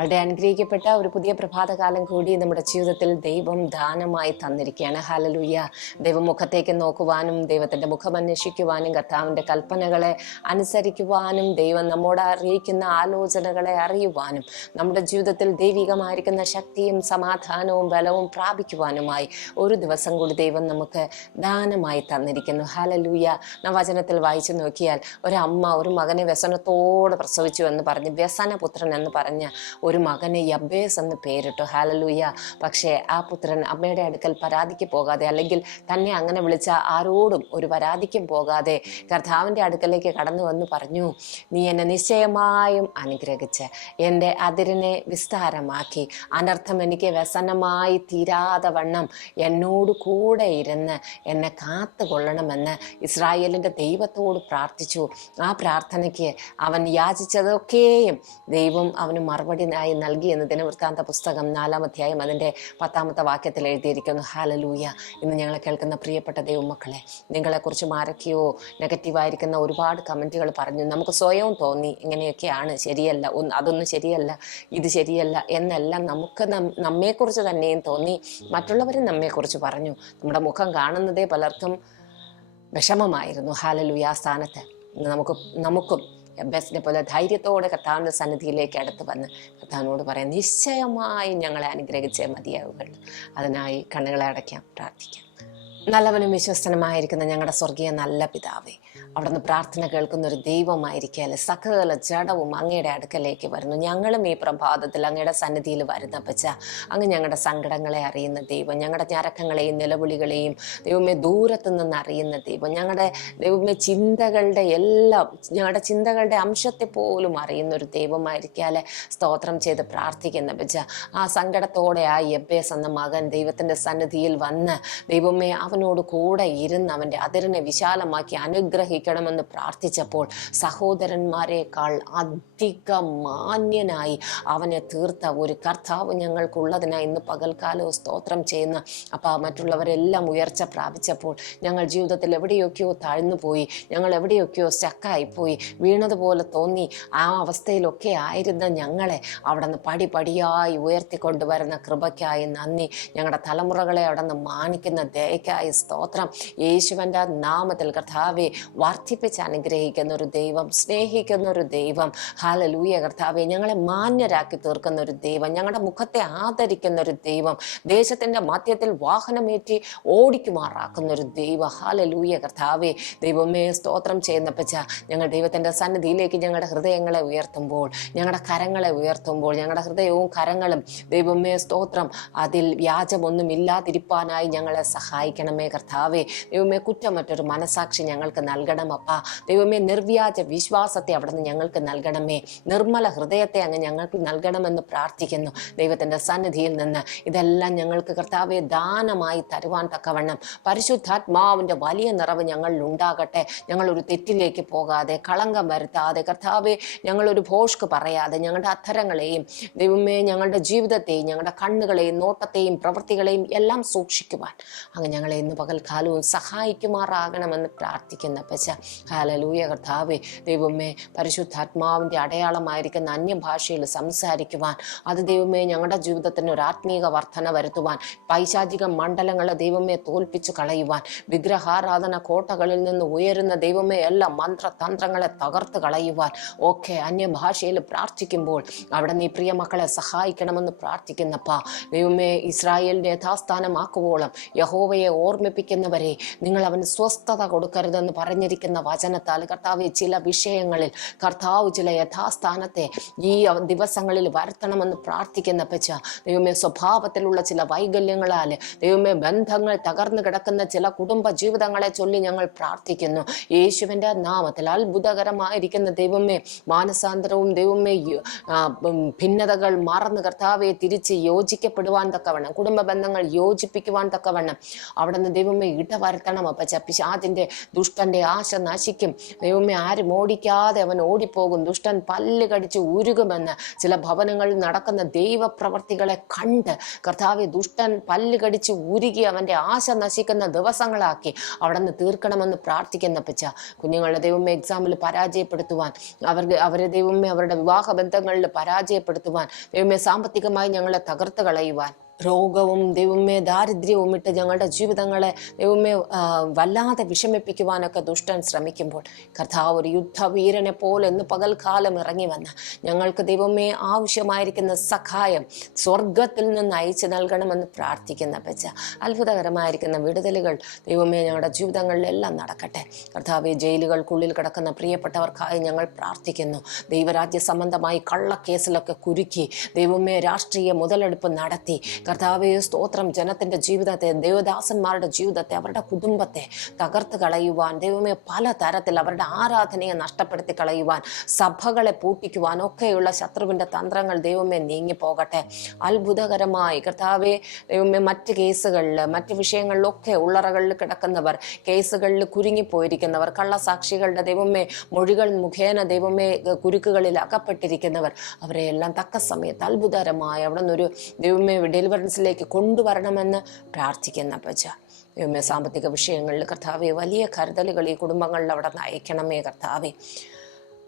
വളരെ അനുഗ്രഹിക്കപ്പെട്ട ഒരു പുതിയ പ്രഭാതകാലം കൂടി നമ്മുടെ ജീവിതത്തിൽ ദൈവം ദാനമായി തന്നിരിക്കുകയാണ്. ഹാലലുയ്യ ദൈവമുഖത്തേക്ക് നോക്കുവാനും ദൈവത്തിന്റെ മുഖം അന്വേഷിക്കുവാനും കർത്താവിന്റെ കൽപ്പനകളെ അനുസരിക്കുവാനും ദൈവം നമ്മോട് അറിയിക്കുന്ന ആലോചനകളെ അറിയുവാനും നമ്മുടെ ജീവിതത്തിൽ ദൈവികമായിരിക്കുന്ന ശക്തിയും സമാധാനവും ബലവും പ്രാപിക്കുവാനുമായി ഒരു ദിവസം കൂടി ദൈവം നമുക്ക് ദാനമായി തന്നിരിക്കുന്നു. ഹാലലൂയ നവചനത്തിൽ വായിച്ചു നോക്കിയാൽ ഒരമ്മ ഒരു മകനെ വ്യസനത്തോടെ പ്രസവിച്ചു എന്ന് പറഞ്ഞ് വ്യസനപുത്രൻ എന്ന് പറഞ്ഞ ഒരു മകനെ യബേസ് എന്ന് പേരിട്ടു. ഹാലലൂയ പക്ഷേ ആ പുത്രൻ അമ്മയുടെ അടുക്കൽ പരാതിക്ക് പോകാതെ അല്ലെങ്കിൽ തന്നെ അങ്ങനെ വിളിച്ച ആരോടും ഒരു പരാതിക്കും പോകാതെ കർത്താവിന്റെ അടുക്കലേക്ക് കടന്നു വന്ന് പറഞ്ഞു നീ എന്നെ നിശ്ചയമായും അനുഗ്രഹിച്ച് എന്റെ അതിരിനെ വിസ്താരമാക്കി. അനർത്ഥം എനിക്ക് വ്യസനമായി തീരാതെ വണ്ണം എന്നോട് കൂടെ ഇരുന്ന് എന്നെ കാത്തുകൊള്ളണമെന്ന് ഇസ്രായേലിന്റെ ദൈവത്തോട് പ്രാർത്ഥിച്ചു. ആ പ്രാർത്ഥനയ്ക്ക് അവൻ യാചിച്ചതൊക്കെയും ദൈവം അവന് മറുപടിയായി നൽകി എന്ന് ദിനവൃത്താന്ത പുസ്തകം നാലാം അധ്യായം അതിന്റെ പത്താമത്തെ വാക്യത്തിൽ എഴുതിയിരിക്കുന്നു. ഹാലലൂയ ഇന്ന് ഞങ്ങളെ കേൾക്കുന്ന പ്രിയപ്പെട്ട ദൈവമക്കളെ നിങ്ങളെക്കുറിച്ച് ആരൊക്കെയോ നെഗറ്റീവായിരിക്കുന്ന ഒരുപാട് കമന്റുകൾ പറഞ്ഞു. നമുക്ക് സ്വയവും തോന്നി ഇങ്ങനെയൊക്കെയാണ് ശരിയല്ല ഒന്ന് അതൊന്നും ശരിയല്ല ഇത് ശരിയല്ല എന്നെല്ലാം നമുക്ക് നമ്മെക്കുറിച്ച് തന്നെയും തോന്നി. മറ്റുള്ളവരും നമ്മെക്കുറിച്ച് പറഞ്ഞു. നമ്മുടെ മുഖം കാണുന്നതേ പലർക്കും വിഷമമായിരുന്നു. ഹാലലൂയ സ്ഥാനത്ത് നമുക്ക് നമുക്കും ബെസ്റ്റിനെ പോലെ ധൈര്യത്തോടെ കർത്താവിന്റെ സന്നിധിയിലേക്ക് അടുത്ത് വന്ന് കർത്താവിനോട് പറയാം നിശ്ചയമായും ഞങ്ങളെ അനുഗ്രഹിച്ചേ മതിയാവുകയുള്ളൂ. അതിനായി കണ്ണുകളെ അടയ്ക്കാം പ്രാർത്ഥിക്കാം. നല്ലവനും വിശ്വസ്തനുമായിരിക്കുന്ന ഞങ്ങളുടെ സ്വർഗീയ നല്ല പിതാവേ അവിടുന്ന് പ്രാർത്ഥന കേൾക്കുന്ന ഒരു ദൈവമായിരിക്കാൽ സകല ജഡവും അങ്ങയുടെ അടുക്കലേക്ക് വരുന്നു. ഞങ്ങളും ഈ പ്രഭാതത്തിൽ അങ്ങയുടെ സന്നിധിയിൽ വരുന്ന പച്ച അങ്ങ് ഞങ്ങളുടെ സങ്കടങ്ങളെ അറിയുന്ന ദൈവം. ഞങ്ങളുടെ ഞരക്കങ്ങളെയും നിലവിളികളെയും ദൈവമേ ദൂരത്തു നിന്ന് അറിയുന്ന ദൈവം. ഞങ്ങളുടെ ദൈവമേ ചിന്തകളുടെ എല്ലാം ഞങ്ങളുടെ ചിന്തകളുടെ അംശത്തെ പോലും അറിയുന്ന ഒരു ദൈവമായിരിക്കാലെ സ്തോത്രം ചെയ്ത് പ്രാർത്ഥിക്കുന്ന പച്ച ആ സങ്കടത്തോടെ ആ എബേസ് എന്ന മകൻ ദൈവത്തിന്റെ സന്നിധിയിൽ വന്ന് ദൈവമേ അവനോട് കൂടെ ഇരുന്ന് അവന്റെ അതിരിനെ വിശാലമാക്കി അനുഗ്രഹിക്കണമെന്ന് പ്രാർത്ഥിച്ചപ്പോൾ സഹോദരന്മാരെക്കാൾ അധിക മാന്യനായി അവനെ തീർത്ത ഒരു കർത്താവ് ഞങ്ങൾക്കുള്ളതിനായി ഇന്ന് പകൽക്കാലവും സ്തോത്രം ചെയ്യുന്ന അപ്പം മറ്റുള്ളവരെല്ലാം ഉയർച്ച പ്രാപിച്ചപ്പോൾ ഞങ്ങൾ ജീവിതത്തിൽ എവിടെയൊക്കെയോ താഴ്ന്നു പോയി ഞങ്ങൾ എവിടെയൊക്കെയോ സ്റ്റക്കായിപ്പോയി വീണതുപോലെ തോന്നി. ആ അവസ്ഥയിലൊക്കെ ആയിരുന്ന ഞങ്ങളെ അവിടെ നിന്ന് പടി പടിയായി ഉയർത്തിക്കൊണ്ടുവരുന്ന കൃപയ്ക്കായി നന്ദി. ഞങ്ങളുടെ തലമുറകളെ അവിടെ നിന്ന് മാനിക്കുന്ന ദയക്കായി സ്തോത്രം. യേശുവന്റെ നാമത്തിൽ കർത്താവെ വർദ്ധിപ്പിച്ച് അനുഗ്രഹിക്കുന്ന ഒരു ദൈവം സ്നേഹിക്കുന്ന ഒരു ദൈവം. ഹാലലൂയ കർത്താവെ. ഞങ്ങളെ മാന്യരാക്കി തീർക്കുന്ന ഒരു ദൈവം. ഞങ്ങളുടെ മുഖത്തെ ആദരിക്കുന്ന ഒരു ദൈവം. ദേശത്തിന്റെ മധ്യത്തിൽ വാഹനമേറ്റി ഓടിക്കുമാറാക്കുന്ന ഒരു ദൈവം. ഹാലലൂയ കർത്താവെ. ദൈവമേ സ്തോത്രം ചെയ്യുന്ന പച്ച ഞങ്ങൾ ദൈവത്തിന്റെ സന്നിധിയിലേക്ക് ഞങ്ങളുടെ ഹൃദയങ്ങളെ ഉയർത്തുമ്പോൾ ഞങ്ങളുടെ കരങ്ങളെ ഉയർത്തുമ്പോൾ ഞങ്ങളുടെ ഹൃദയവും കരങ്ങളും ദൈവമേ സ്തോത്രം. അതിൽ വ്യാജമൊന്നും ഇല്ലാതിരിപ്പാനായി ഞങ്ങളെ സഹായിക്കണമേ കർത്താവെ. ദൈവമേ കുറ്റമറ്റൊരു മനസാക്ഷി ഞങ്ങൾക്ക് നൽകണം അപ്പാ ദൈവമേ നിർവ്യാജ വിശ്വാസത്തെ അവിടുന്ന് ഞങ്ങൾക്ക് നൽകണമേ. നിർമ്മല ഹൃദയത്തെ അങ്ങ് ഞങ്ങൾക്ക് നൽകണമെന്ന് പ്രാർത്ഥിക്കുന്നു. ദൈവത്തിന്റെ സന്നിധിയിൽ നിന്ന് ഇതെല്ലാം ഞങ്ങൾക്ക് കർത്താവെ ദാനമായി തരുവാൻ തക്കവണ്ണം പരിശുദ്ധാത്മാവിന്റെ വലിയ നിറവ് ഞങ്ങളിൽ ഉണ്ടാകട്ടെ. ഞങ്ങൾ ഒരു തെറ്റിലേക്ക് പോകാതെ കളങ്കം വരുത്താതെ കർത്താവെ ഞങ്ങളൊരു ഭോഷ്ക്ക് പറയാതെ ഞങ്ങളുടെ അധരങ്ങളെയും ദൈവമേ ഞങ്ങളുടെ ജീവിതത്തെയും ഞങ്ങളുടെ കണ്ണുകളെയും നോട്ടത്തെയും പ്രവൃത്തികളെയും എല്ലാം സൂക്ഷിക്കുവാൻ അങ്ങ് ഞങ്ങളെ ഇന്ന് പകൽക്കാലവും സഹായിക്കുമാറാകണമെന്ന് പ്രാർത്ഥിക്കുന്ന. പച്ച ഹാലലൂയ കർത്താവെ ദൈവമേ പരിശുദ്ധാത്മാവിന്റെ അടയാളമായിരിക്കുന്ന അന്യഭാഷയിൽ സംസാരിക്കുവാൻ അത് ദൈവമേ ഞങ്ങളുടെ ജീവിതത്തിന് ഒരു ആത്മീക വർധന വരുത്തുവാൻ പൈശാചിക മണ്ഡലങ്ങളെ ദൈവമേ തോൽപ്പിച്ച് കളയുവാൻ വിഗ്രഹാരാധന കോട്ടകളിൽ നിന്ന് ഉയരുന്ന ദൈവമേ എല്ലാ മന്ത്രതന്ത്രങ്ങളെ തകർത്ത് കളയുവാൻ ഒക്കെ അന്യഭാഷയിൽ പ്രാർത്ഥിക്കുമ്പോൾ അവിടെ നീ പ്രിയ മക്കളെ സഹായിക്കണമെന്ന് പ്രാർത്ഥിക്കുന്നപ്പാ. ദൈവമേ ഇസ്രായേലിനെ യഥാസ്ഥാനമാക്കുവോളം യഹോവയെ ഓർമ്മിപ്പിക്കുന്നവരെ നിങ്ങൾ അവന് സ്വസ്ഥത കൊടുക്കരുതെന്ന് പറഞ്ഞിരിക്കുന്ന വചനത്താൽ കർത്താവ് ചില വിഷയങ്ങളിൽ കർത്താവ് ചില യഥാസ്ഥാനത്തെ ഈ ദിവസങ്ങളിൽ വരുത്തണമെന്ന് പ്രാർത്ഥിക്കുന്ന പച്ച ദൈവമേ സ്വഭാവത്തിലുള്ള ചില വൈകല്യങ്ങളാൽ ദൈവമേ ബന്ധങ്ങൾ തകർന്നു കിടക്കുന്ന ചില കുടുംബ ജീവിതങ്ങളെ ചൊല്ലി ഞങ്ങൾ പ്രാർത്ഥിക്കുന്നു. യേശുവിന്റെ നാമത്തിൽ അത്ഭുതകരമായിരിക്കുന്ന ദൈവമേ മാനസാന്തരവും ദൈവമേ ആ, ഭിന്നതകൾ മറന്ന് കർത്താവെ തിരിച്ച് യോജിക്കപ്പെടുവാൻ തക്കവണ്ണം കുടുംബ ബന്ധങ്ങൾ യോജിപ്പിക്കുവാൻ തക്കവണ്ണം അവിടെ നിന്ന് ദൈവമേ ഇടവരുത്തണം അപ്പച്ച. പിശാചിന്റെ ദുഷ്ടന്റെ ആശ ആശ നശിക്കും. ദൈവമേ ആരും ഓടിക്കാതെ അവൻ ഓടിപ്പോകും. ദുഷ്ടൻ പല്ല് കടിച്ച് ഉരുകുമെന്ന് ചില ഭവനങ്ങളിൽ നടക്കുന്ന ദൈവപ്രവർത്തികളെ കണ്ട് കർത്താവെ ദുഷ്ടൻ പല്ല് കടിച്ച് ഉരുകി അവന്റെ ആശ നശിക്കുന്ന ദിവസങ്ങളാക്കി അവിടെ നിന്ന് തീർക്കണമെന്ന് പ്രാർത്ഥിക്കുന്ന പച്ച കുഞ്ഞുങ്ങളുടെ ദൈവമേ എക്സാമിൽ പരാജയപ്പെടുത്തുവാൻ അവർക്ക് അവരെ ദൈവമേ അവരുടെ വിവാഹ ബന്ധങ്ങളിൽ പരാജയപ്പെടുത്തുവാൻ ദൈവമേ സാമ്പത്തികമായി ഞങ്ങളെ തകർത്ത് കളയുവാൻ. രോഗവും ദൈവമേ ദാരിദ്ര്യവും ഇട്ട് ഞങ്ങളുടെ ജീവിതങ്ങളെ ദൈവമേ വല്ലാതെ വിഷമിപ്പിക്കുവാനൊക്കെ ദുഷ്ടൻ ശ്രമിക്കുമ്പോൾ കർത്താവ് ഒരു യുദ്ധവീരനെ പോലെ ഇന്ന് പകൽക്കാലം ഇറങ്ങി വന്ന് ഞങ്ങൾക്ക് ദൈവമേ ആവശ്യമായിരിക്കുന്ന സഹായം സ്വർഗത്തിൽ നിന്ന് അയച്ചു നൽകണമെന്ന് പ്രാർത്ഥിക്കുന്ന പച്ച അത്ഭുതകരമായിരിക്കുന്ന വിടുതലുകൾ ദൈവമേ ഞങ്ങളുടെ ജീവിതങ്ങളിലെല്ലാം നടക്കട്ടെ. കർത്താവ് ജയിലുകൾക്കുള്ളിൽ കിടക്കുന്ന പ്രിയപ്പെട്ടവർക്കായി ഞങ്ങൾ പ്രാർത്ഥിക്കുന്നു. ദൈവരാജ്യ സംബന്ധമായി കള്ളക്കേസിലൊക്കെ കുരുക്കി ദൈവമേ രാഷ്ട്രീയ മുതലെടുപ്പ് നടത്തി. കർത്താവെ സ്തോത്രം. ജനത്തിന്റെ ജീവിതത്തെ ദൈവദാസന്മാരുടെ ജീവിതത്തെ അവരുടെ കുടുംബത്തെ തകർത്ത് കളയുവാൻ ദൈവമേ പല തരത്തിൽ അവരുടെ ആരാധനയെ നഷ്ടപ്പെടുത്തി കളയുവാൻ സഭകളെ പൂട്ടിക്കുവാൻ ഒക്കെയുള്ള ശത്രുവിന്റെ തന്ത്രങ്ങൾ ദൈവമേ നീങ്ങി പോകട്ടെ അത്ഭുതകരമായി. കർത്താവെ ദൈവമേ മറ്റ് കേസുകളിൽ മറ്റ് വിഷയങ്ങളിലൊക്കെ ഉള്ളറകളിൽ കിടക്കുന്നവർ കേസുകളിൽ കുരുങ്ങിപ്പോയിരിക്കുന്നവർ കള്ളസാക്ഷികളുടെ ദൈവമേ മൊഴികൾ മുഖേന ദൈവമേ കുരുക്കുകളിൽ അകപ്പെട്ടിരിക്കുന്നവർ അവരെയെല്ലാം തക്ക സമയത്ത് അത്ഭുതകരമായി അവിടെ നിന്നൊരു ദൈവമേ ഡെലിവറൻസിലേക്ക് കൊണ്ടുവരണമെന്ന് പ്രാർത്ഥിക്കുന്ന പച്ച ദൈവമേ സാമ്പത്തിക വിഷയങ്ങളിൽ കർത്താവെ വലിയ കരുതലുകൾ ഈ കുടുംബങ്ങളിൽ അവിടെ നയിക്കണമേ കർത്താവെ.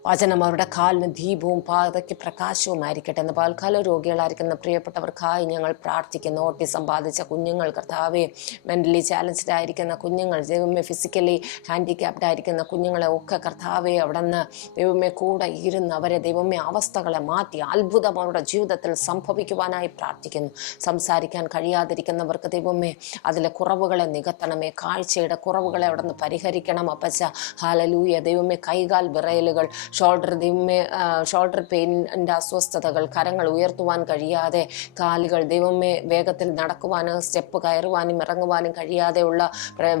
വചനം അവരുടെ കാലിന് ദീപവും പാതയ്ക്ക് പ്രകാശവുമായിരിക്കട്ടെ എന്ന് പാൽക്കാല രോഗികളായിരിക്കുന്ന പ്രിയപ്പെട്ടവർക്കായി ഞങ്ങൾ പ്രാർത്ഥിക്കുന്നു. ഓട്ടിസം ബാധിച്ച കുഞ്ഞുങ്ങൾ കർത്താവെ മെന്റലി ചാലഞ്ച്ഡ് ആയിരിക്കുന്ന കുഞ്ഞുങ്ങൾ ദൈവമേ ഫിസിക്കലി ഹാൻഡിക്യാപ്ഡ് ആയിരിക്കുന്ന കുഞ്ഞുങ്ങളെ ഒക്കെ കർത്താവെ അവിടെ നിന്ന് ദൈവമേ കൂടെ ഇരുന്ന് അവരെ ദൈവമേ അവസ്ഥകളെ മാറ്റി അത്ഭുതം അവരുടെ ജീവിതത്തിൽ സംഭവിക്കുവാനായി പ്രാർത്ഥിക്കുന്നു. സംസാരിക്കാൻ കഴിയാതിരിക്കുന്നവർക്ക് ദൈവമേ അതിലെ കുറവുകളെ നികത്തണമേ കാഴ്ചയുടെ കുറവുകളെ അവിടെ നിന്ന് പരിഹരിക്കണം അപ്പച്ച. ഹാലലൂയ ദൈവമേ കൈകാൽ വിറയലുകൾ ഷോൾഡർ ദൈവമേ ഷോൾഡർ പെയിന്റെ അസ്വസ്ഥതകൾ കരങ്ങൾ ഉയർത്തുവാൻ കഴിയാതെ കാലുകൾ ദൈവമേ വേഗത്തിൽ നടക്കുവാനും സ്റ്റെപ്പ് കയറുവാനും ഇറങ്ങുവാനും കഴിയാതെയുള്ള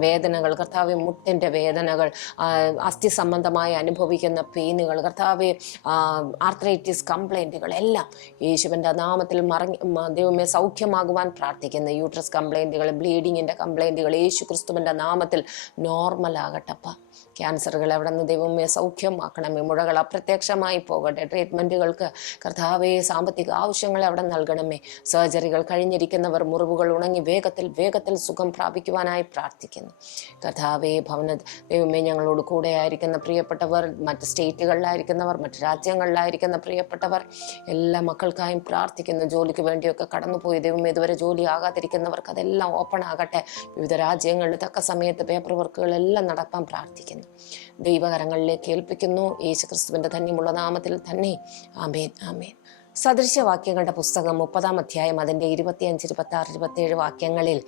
വേദനകൾ കർത്താവെ മുട്ടിന്റെ വേദനകൾ അസ്ഥി സംബന്ധമായി അനുഭവിക്കുന്ന പെയിനുകൾ കർത്താവെ ആർത്രൈറ്റിസ് കംപ്ലൈന്റുകൾ എല്ലാം യേശുവിന്റെ നാമത്തിൽ മറങ്ങി ദൈവമേ സൗഖ്യമാകുവാൻ പ്രാർത്ഥിക്കുന്ന. യൂട്രസ് കംപ്ലൈന്റുകൾ ബ്ലീഡിങ്ങിന്റെ കംപ്ലൈന്റുകൾ യേശു ക്രിസ്തുവിന്റെ നാമത്തിൽ നോർമൽ ക്യാൻസറുകൾ അവിടെ നിന്ന് ദൈവമേ സൗഖ്യമാക്കണമേ. മുഴകൾ അപ്രത്യക്ഷമായി പോകട്ടെ. ട്രീറ്റ്മെന്റുകൾക്ക് കർത്താവേ സാമ്പത്തിക ആവശ്യങ്ങൾ അവിടെ നൽകണമേ. സർജറികൾ കഴിഞ്ഞിരിക്കുന്നവർ മുറിവുകൾ ഉണങ്ങി വേഗത്തിൽ വേഗത്തിൽ സുഖം പ്രാപിക്കുവാനായി പ്രാർത്ഥിക്കുന്നു. കർത്താവേ ഭവന ദൈവമേ ഞങ്ങളോട് കൂടെ ആയിരിക്കുന്ന പ്രിയപ്പെട്ടവർ മറ്റ് സ്റ്റേറ്റുകളിലായിരിക്കുന്നവർ മറ്റ് രാജ്യങ്ങളിലായിരിക്കുന്ന പ്രിയപ്പെട്ടവർ എല്ലാ മക്കൾക്കായും പ്രാർത്ഥിക്കുന്നു. ജോലിക്ക് വേണ്ടിയൊക്കെ കടന്നുപോയി. ദൈവം ഇതുവരെ ജോലി ആകാതിരിക്കുന്നവർക്ക് അതെല്ലാം ഓപ്പൺ ആകട്ടെ. വിവിധ രാജ്യങ്ങളിൽ തക്ക സമയത്ത് പേപ്പർ വർക്കുകളെല്ലാം നടത്താൻ പ്രാർത്ഥിക്കുന്നു ദൈവകരങ്ങളിലേക്ക് ഏൽപ്പിക്കുന്നു. യേശുക്രിസ്തുവിന്റെ ധന്യമുള്ള നാമത്തിൽ തന്നെ. ആമേൻ. ആമേൻ. സദൃശ്യവാക്യങ്ങളുടെ പുസ്തകം മുപ്പതാം അധ്യായം അതിന്റെ ഇരുപത്തിയഞ്ച് ഇരുപത്തി ആറ് ഇരുപത്തിയേഴ് വാക്യങ്ങളിൽ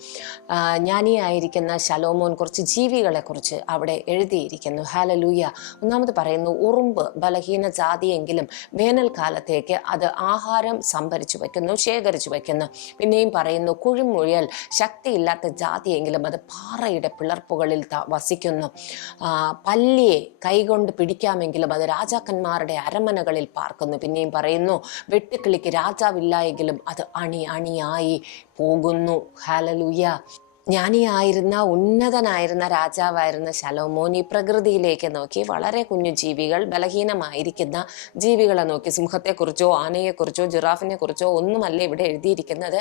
ഞാനീ ജ്ഞാനിയായിരിക്കുന്ന ശലോമോൻ കുറച്ച് ജീവികളെക്കുറിച്ച് അവിടെ എഴുതിയിരിക്കുന്നു. ഹാലലൂയ ഒന്നാമത് പറയുന്നു ഉറുമ്പ് ബലഹീന ജാതിയെങ്കിലും വേനൽക്കാലത്തേക്ക് അത് ആഹാരം സംഭരിച്ചു വയ്ക്കുന്നു ശേഖരിച്ചു വയ്ക്കുന്നു. പിന്നെയും പറയുന്നു കുഴിമുഴൽ ശക്തിയില്ലാത്ത ജാതിയെങ്കിലും അത് പാറയുടെ പിളർപ്പുകളിൽ വസിക്കുന്നു. പല്ലിയെ കൈകൊണ്ട് പിടിക്കാമെങ്കിലും അത് രാജാക്കന്മാരുടെ അരമനകളിൽ പാർക്കുന്നു. പിന്നെയും പറയുന്നു വെട്ടുക്കിളിക്ക് രാജാവില്ല എങ്കിലും അത് അണി അണിയായി പോകുന്നു. ഹാലലൂയ ജ്ഞാനിയായിരുന്ന ഉന്നതനായിരുന്ന രാജാവായിരുന്ന ശലോമോൻ ഈ പ്രകൃതിയിലേക്ക് നോക്കി വളരെ കുഞ്ഞു ജീവികൾ ബലഹീനമായിരിക്കുന്ന ജീവികളെ നോക്കി. സിംഹത്തെക്കുറിച്ചോ ആനയെക്കുറിച്ചോ ജിറാഫിനെ കുറിച്ചോ ഒന്നുമല്ല ഇവിടെ എഴുതിയിരിക്കുന്നത്.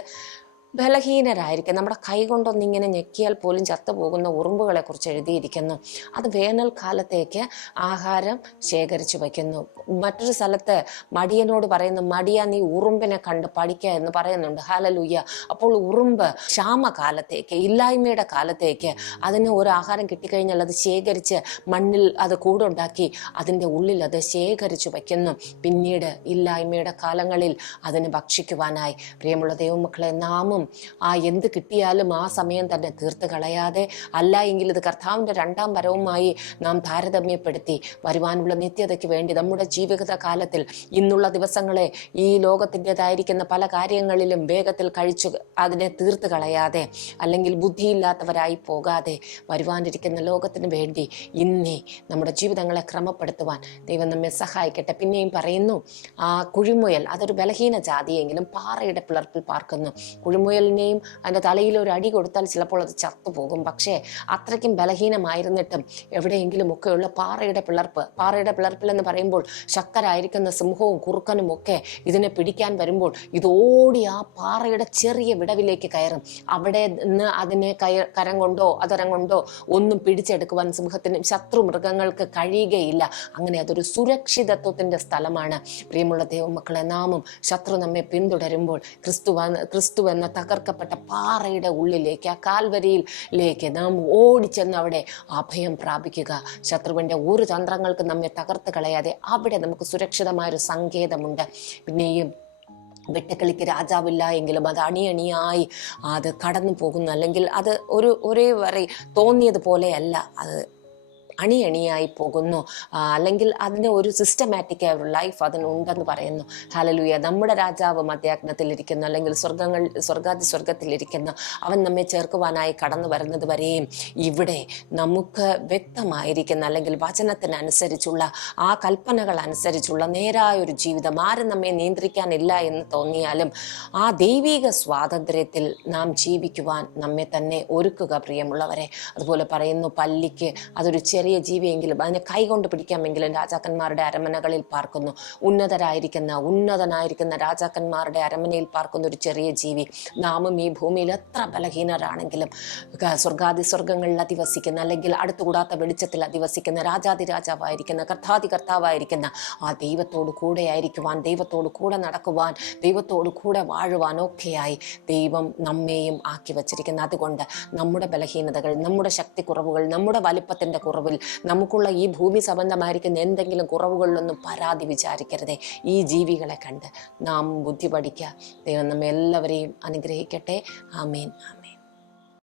ബലഹീനരായിരിക്കും. നമ്മുടെ കൈ കൊണ്ടൊന്നിങ്ങനെ ഞെക്കിയാൽ പോലും ചത്തുപോകുന്ന ഉറുമ്പുകളെ കുറിച്ച് എഴുതിയിരിക്കുന്നു. അത് വേനൽക്കാലത്തേക്ക് ആഹാരം ശേഖരിച്ചു വയ്ക്കുന്നു. മറ്റൊരു സ്ഥലത്ത് മടിയനോട് പറയുന്നു മടിയ നീ ഉറുമ്പിനെ കണ്ട് പഠിക്കുക എന്ന് പറയുന്നുണ്ട്. ഹാലലൂയ്യ അപ്പോൾ ഉറുമ്പ് ക്ഷാമകാലത്തേക്ക് ഇല്ലായ്മയുടെ കാലത്തേക്ക് അതിന് ഒരു ആഹാരം കിട്ടിക്കഴിഞ്ഞാൽ അത് ശേഖരിച്ച് മണ്ണിൽ അത് കൂടുണ്ടാക്കി അതിന്റെ ഉള്ളിൽ അത് ശേഖരിച്ചു വയ്ക്കുന്നു. പിന്നീട് ഇല്ലായ്മയുടെ കാലങ്ങളിൽ അതിന് ഭക്ഷിക്കുവാനായി. പ്രിയമുള്ള ദൈവമക്കളെ നാമും ആ എന്ത് കിട്ടിയാലും ആ സമയം തന്നെ തീർത്ത് കളയാതെ അല്ല എങ്കിൽ ഇത് കർത്താവിന്റെ രണ്ടാം വരവുമായി നാം താരതമ്യപ്പെടുത്തി വരുവാനുള്ള നിത്യതയ്ക്ക് വേണ്ടി നമ്മുടെ ജീവിത കാലത്തിൽ ഇന്നുള്ള ദിവസങ്ങളെ ഈ ലോകത്തിന്റെതായിരിക്കുന്ന പല കാര്യങ്ങളിലും വേഗത്തിൽ കഴിച്ചു അതിനെ തീർത്ത് കളയാതെ അല്ലെങ്കിൽ ബുദ്ധിയില്ലാത്തവരായി പോകാതെ വരുവാനിരിക്കുന്ന ലോകത്തിന് വേണ്ടി ഇന്നേ നമ്മുടെ ജീവിതങ്ങളെ ക്രമപ്പെടുത്തുവാൻ ദൈവം നമ്മെ സഹായിക്കട്ടെ. പിന്നെയും പറയുന്നു ആ കുഴിമുയൽ അതൊരു ബലഹീന ജാതിയെങ്കിലും പാറയുടെ പിളർപ്പിൽ പാർക്കുന്നു. കുഴിമുയൽ മുയലിനെയും അതിന്റെ തലയിൽ ഒരു അടി കൊടുത്താൽ ചിലപ്പോൾ അത് ചത്തുപോകും പക്ഷേ അത്രയ്ക്കും ബലഹീനമായിരുന്നിട്ടും എവിടെയെങ്കിലും ഒക്കെയുള്ള പാറയുടെ പിളർപ്പ് പാറയുടെ പിളർപ്പിൽ എന്ന് പറയുമ്പോൾ ശക്തരായിരിക്കുന്ന സിംഹവും കുറുക്കനും ഒക്കെ ഇതിനെ പിടിക്കാൻ വരുമ്പോൾ ഇതോടി ആ പാറയുടെ ചെറിയ വിടവിലേക്ക് കയറും. അവിടെ നിന്ന് അതിനെ കയ കരം കൊണ്ടോ അതരം കൊണ്ടോ ഒന്നും പിടിച്ചെടുക്കുവാൻ സിംഹത്തിന് ശത്രു മൃഗങ്ങൾക്ക് കഴിയുകയില്ല. അങ്ങനെ അതൊരു സുരക്ഷിതത്വത്തിന്റെ സ്ഥലമാണ്. പ്രിയമുള്ള ദൈവമക്കളെ നാമും ശത്രു നമ്മെ പിന്തുടരുമ്പോൾ ക്രിസ്തു ക്രിസ്തു എന്ന തകർക്കപ്പെട്ട പാറയുടെ ഉള്ളിലേക്ക് ആ കാൽവരിയിലേക്ക് നാം ഓടിച്ചെന്ന് അവിടെ അഭയം പ്രാപിക്കുക. ശത്രുവിന്റെ ഒരു തന്ത്രങ്ങൾക്ക് നമ്മെ തകർത്ത് കളയാതെ അവിടെ നമുക്ക് സുരക്ഷിതമായൊരു സങ്കേതമുണ്ട്. പിന്നെയും വെട്ടക്കളിക്ക് രാജാവില്ല എങ്കിലും അത് അണിയണിയായി അത് കടന്നു പോകുന്നു അല്ലെങ്കിൽ അത് ഒരു ഒരേ വരെ തോന്നിയതുപോലെയല്ല അത് അണിയണിയായി പോകുന്നു. അല്ലെങ്കിൽ അതിന് ഒരു സിസ്റ്റമാറ്റിക് ആയ ഒരു ലൈഫ് അതിനുണ്ടെന്ന് പറയുന്നു. ഹലലൂയ നമ്മുടെ രാജാവ് മധ്യാഗ്നത്തിലിരിക്കുന്നു അല്ലെങ്കിൽ സ്വർഗങ്ങൾ സ്വർഗാതി സ്വർഗത്തിലിരിക്കുന്നു അവൻ നമ്മെ ചേർക്കുവാനായി കടന്നു വരുന്നത് വരെയും ഇവിടെ നമുക്ക് വ്യക്തമായിരിക്കുന്ന അല്ലെങ്കിൽ വചനത്തിനനുസരിച്ചുള്ള ആ കൽപ്പനകൾ അനുസരിച്ചുള്ള നേരായ ഒരു ജീവിതം ആരും നമ്മെ നിയന്ത്രിക്കാനില്ല എന്ന് തോന്നിയാലും ആ ദൈവിക സ്വാതന്ത്ര്യത്തിൽ നാം ജീവിക്കുവാൻ നമ്മെ തന്നെ ഒരുക്കുക പ്രിയമുള്ളവരെ. അതുപോലെ പറയുന്നു പല്ലിക്ക് അതൊരു ചെറിയ ജീവിയെങ്കിലും അതിനെ കൈകൊണ്ട് പിടിക്കാമെങ്കിലും രാജാക്കന്മാരുടെ അരമനകളിൽ പാർക്കുന്നു. ഉന്നതരായിരിക്കുന്ന ഉന്നതനായിരിക്കുന്ന രാജാക്കന്മാരുടെ അരമനയിൽ പാർക്കുന്ന ഒരു ചെറിയ ജീവി നാമും ഈ ഭൂമിയിൽ എത്ര ബലഹീനരാണെങ്കിലും സ്വർഗാദി സ്വർഗങ്ങളിൽ അധിവസിക്കുന്ന അല്ലെങ്കിൽ അടുത്തുകൂടാത്ത വെളിച്ചത്തിൽ അധിവസിക്കുന്ന രാജാതി രാജാവായിരിക്കുന്ന കർത്താതി കർത്താവായിരിക്കുന്ന ആ ദൈവത്തോട് കൂടെ ആയിരിക്കുവാൻ ദൈവത്തോട് കൂടെ നടക്കുവാൻ ദൈവത്തോട് കൂടെ വാഴുവാൻ ഒക്കെയായി ദൈവം നമ്മെയും ആക്കി വച്ചിരിക്കുന്നത് അതുകൊണ്ട് നമ്മുടെ ബലഹീനതകൾ നമ്മുടെ ശക്തി കുറവുകൾ നമ്മുടെ വലിപ്പത്തിന്റെ കുറവിൽ നമുക്കുള്ള ഈ ഭൂമി സംബന്ധമായിരിക്കുന്ന എന്തെങ്കിലും കുറവുകളിലൊന്നും പരാതി വിചാരിക്കരുതേ. ഈ ജീവികളെ കണ്ട് നാം ബുദ്ധി പഠിക്കുക ദൈവം നമ്മെ എല്ലാവരെയും അനുഗ്രഹിക്കട്ടെ. ആമേൻ ആമേൻ.